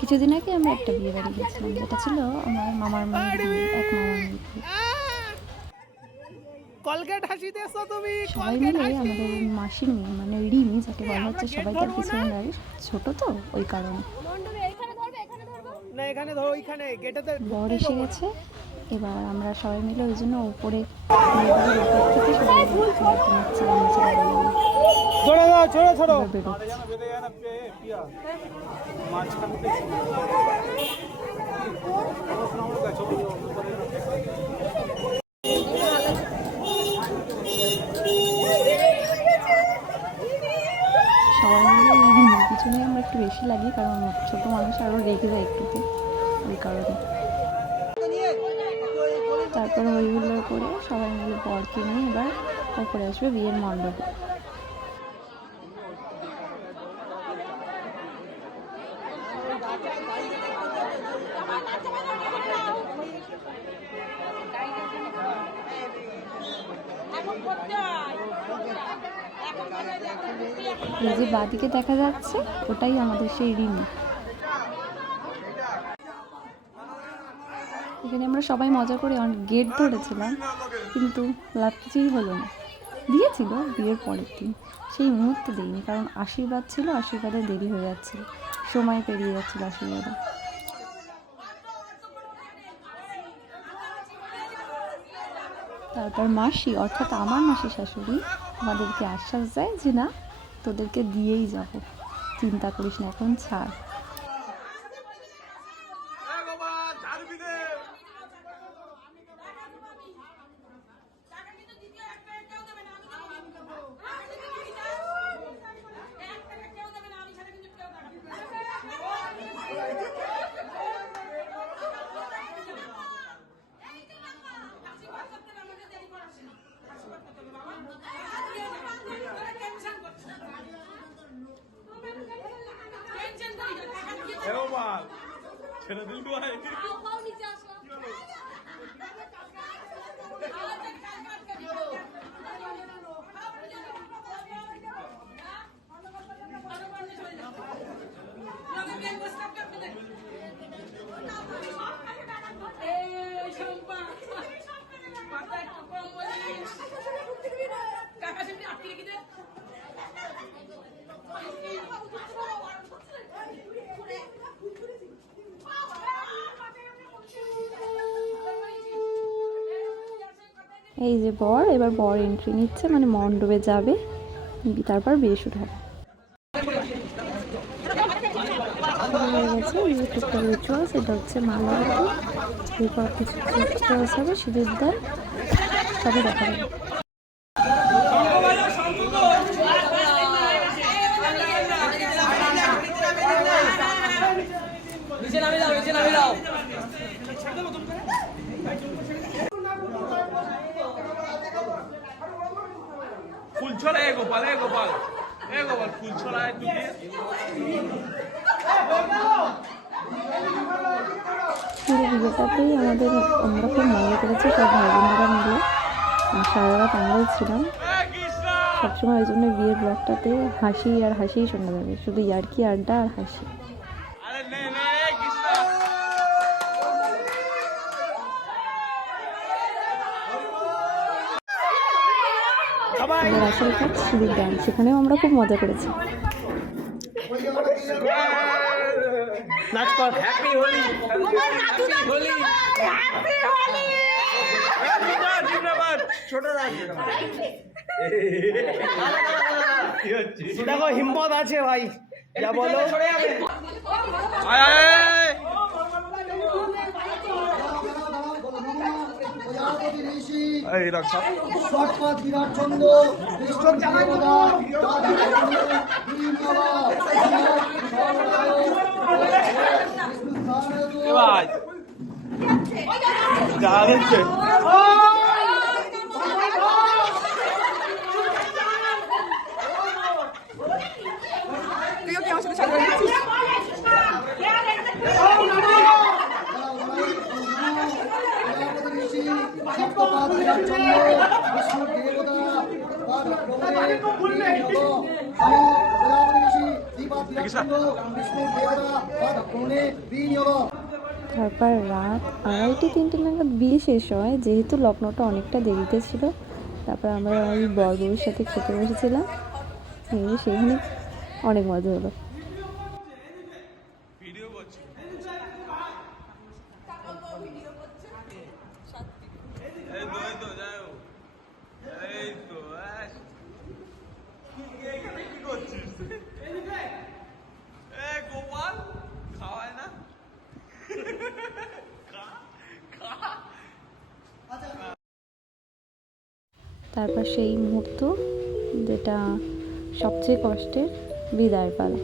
কিছুদিন আগে আমরা একটা বিয়ে বাড়ি গেছিলাম যেটা ছিল আমার মামার মেয়ের বিয়ে, এক মামার কলগেট হাসি দিয়েছ তুমি? সবাই মিলে আমাদের মাসির মেয়ে মানে রিমি যাকে বলা হচ্ছে সবাই তার পিছনে লাগে ছোট তো ওই কারণে। না এখানে ধরো ওইখানে গেটেতে বর এসে গেছে এবার আমরা সবাই মিলে ওই জন্য উপরে থেকে সবাই দাঁড়িয়ে দাও ছোড়ো ছোড়ো। সবাই মিলে রিমির পিছনে আমরা একটু বেশি লাগি, কারণ ছোট মানুষ আরও রেগে যায় একটুতে, ওই কারণে। তারপরে ওইগুলো করে সবাই মিলে বরকে নিয়ে এবার তারপরে আসবে বিয়ের মণ্ডপে। এই যে বাদিকে দেখা যাচ্ছে, ওটাই আমাদের সেই রিমি এখানে আমরা সবাই মজা করে অনেক গেট ধরেছিলাম, কিন্তু লাভ কিছুই হলো না। দিয়েছিল, বিয়ের পরের দিন। সেই মুহূর্তে দিইনি, কারণ আশীর্বাদ ছিল, আশীর্বাদে দেরি হয়ে যাচ্ছিল। সময় পেরিয়ে যাচ্ছিল আশীর্বাদে। তারপর মাসি, অর্থাৎ আমার মাসি শাশুড়ি আমাদেরকে আশ্বাস দেয় যে, না, তোদেরকে দিয়েই যাব। চিন্তা করিস না, এখন ছাড়। ছেড়ে দিল ভাই কাকা এই যে বর, এবার বর এন্ট্রি নিচ্ছে মানে মণ্ডপে যাবে, তারপর বিয়ে শুরু হবে। গেছে টুকটাক রিচুয়ালস হচ্ছে মালা কিছু রিচুয়ালস হবে, সিঁদুর দেয় তবে দেখা যাবে নিচে নামে দাও নিচে নামে দাও ফুল ছড়া এ গোপাল এ গোপাল। এ গোপাল ফুল পুরো বিয়েটাতেই আমাদের আমরা খুব মজা করেছি সব ভাই বোনেরা মিলে। আর সারা রাত আমরাই ছিলাম। সবসময় ওই জন্য বিয়ের ব্লগটাতে হাসি আর হাসিই শোনা যাবে। শুধু ইয়ার্কি আড্ডা আর হাসি। আরে নে নে এ কৃষ্ণ আমাদের আসল কাজ সিঁদুর দান সেখানেও আমরা খুব মজা করেছি। নাচ কর হ্যাপি হোলি। হ্যাপি হোলি। ছোট দেখো হিম্মত আছে ভাই। যা বলো। আয় আয়। এই রাখ সব সৎপাত বিরাট চন্দ্র বিষ্ণু দেবতা যা হচ্ছে সপ্তপাত বিরাট চন্দ্র বিষ্ণু দেবতা তার প্রভুরে নমঃ নমঃ প্রজাপতি ঋষি দীপাত বিরাট চন্দ্র বিষ্ণু দেবতা তার পৌনে বিনিয়োগ তারপর রাত আড়াইটে তিনটে নাগাদ বিয়ে শেষ হয়, যেহেতু লগ্নটা অনেকটা দেরিতে ছিল। তারপর আমরা ওই বরবউর সাথে খেতে বসেছিলাম। সেখানে অনেক মজা হলো। ভিডিও তারপর সেই মুহূর্ত যেটা সবচেয়ে কষ্টের বিদায়ের পালা।